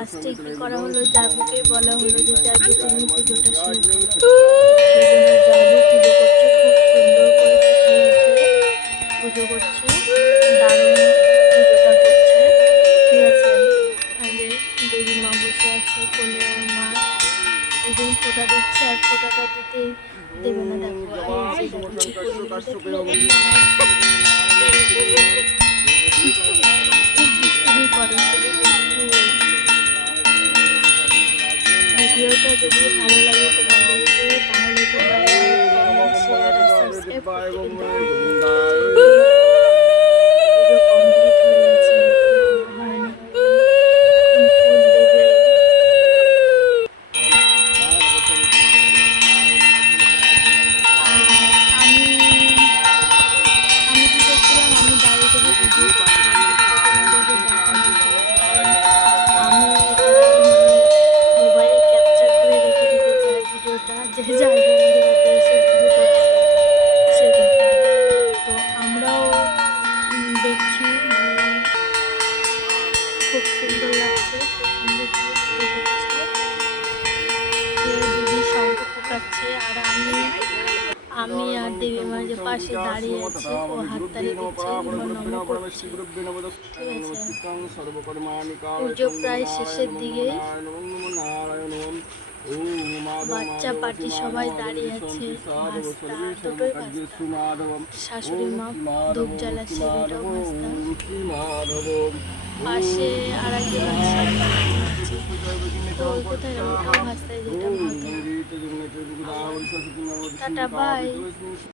লাস্টে কি করা হলো? জাগুকে বলা হলো যে জাগু তুমি পুজোটা শুরু করো জাগু পুজো করছে খুব সুন্দর করে পুজো করছে। দারুণ পুজোটা করছে। ঠিক আছে? দেবী মা বসে আছে কোলে ওর মা। দুদিন ফোঁটা দিচ্ছে আর ফোঁটাটা দিতেই দেবে না দেখো। এই যে দেখো। ভিডিওটা যদি ভালো লাগে তোমাদেরকে তাহলে তোমরা সাবস্ক্রাইব আমি আর দেবী মার যে পাশে দাঁড়িয়ে আছে, ও হাততালি দিচ্ছে পুজো প্রায় শেষের দিকেই বাচ্চা পার্টি সবাই দাঁড়িয়ে আছে শাশুড়ি মা ধূপ জ্বালাচ্ছে পাশে আর একজন আছে তো কোথায়? ওটাও ভাস্তায় টাটা বাই